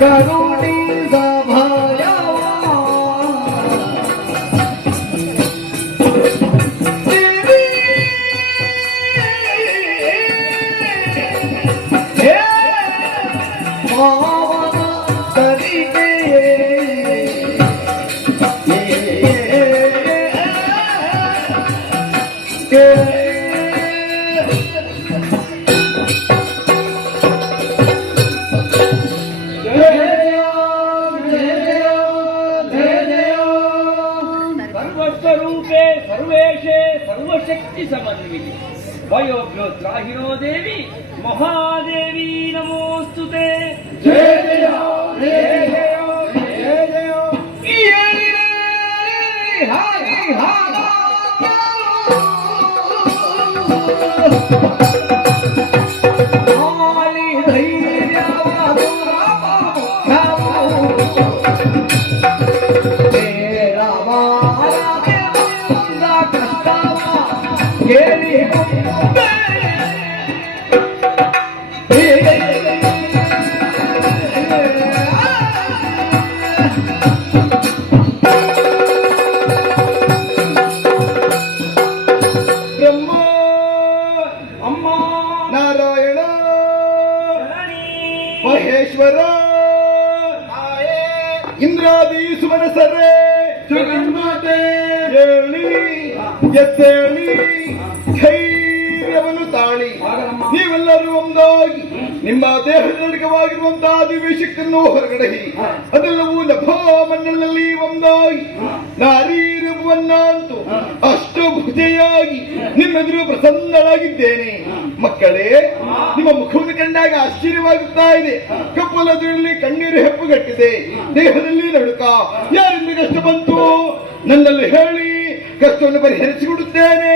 ಕರುಣಿಸ ಭಯ ಪಾವನ ಕರಿಗೆ ಸರ್ವಸ್ವರೂಪೇ ಸರ್ವೇಶೇ ಸರ್ವಶಕ್ತಿ ಸಮನ್ವಿತೆ ವಯೋಭ್ಯೋ ತ್ರಾಹಿನೋ ದೇವಿ ಮಹಾದೇವಿ ನಮೋಸ್ತುತೆ. ಜಯ ಜಯ ಜಯ ಜಯ ಜಯ ಹರಿ ಹರ ಮಾಲಿ ಧೈರ್ಯವಾದ ಕೇಳಿ ಬ್ರಹ್ಮ ಅಮ್ಮ ನಾರಾಯಣ ಮಹೇಶ್ವರ ಇಂದ್ರಾದಿ ಸುಮನಸರೇ ಜಗನ್ಮಾತೆ ಹೇಳಿ ಎದ್ದೇಳಿ ಧೈರ್ಯವನ್ನು ತಾಳಿ ನೀವೆಲ್ಲರೂ ಒಂದಾಗಿ ನಿಮ್ಮ ದೇಹದೊಳಗವಾಗಿರುವಂತಹ ದಿವ್ಯ ಶಕ್ತಿಯನ್ನು ಹೊರಗಡೆ ಅದೆಲ್ಲವೂ ನಭೋಮಂಡಲದಲ್ಲಿ ಒಂದಾಗಿ ನಾರೀ ರೂಪವನ್ನಂತೂ ಅಷ್ಟಭುಜೆಯಾಗಿ ನಿಮ್ಮೆದುರು ಪ್ರಸನ್ನಳಾಗಿದ್ದೇನೆ. ಮಕ್ಕಳೇ, ನಿಮ್ಮ ಮುಖವನ್ನು ಕಂಡಾಗ ಆಶ್ಚರ್ಯವಾಗುತ್ತಾ ಇದೆ. ಕಪ್ಪಲದಲ್ಲಿ ಕಣ್ಣೀರು ಹೆಪ್ಪುಗಟ್ಟಿದೆ, ದೇಹದಲ್ಲಿ ನಡುಕ. ಯಾರಿಂದ ಕಷ್ಟ ಬಂತು ನನ್ನಲ್ಲಿ ಹೇಳಿ, ಕಷ್ಟವನ್ನು ಪರಿಹರಿಸಿಕೊಡುತ್ತೇನೆ.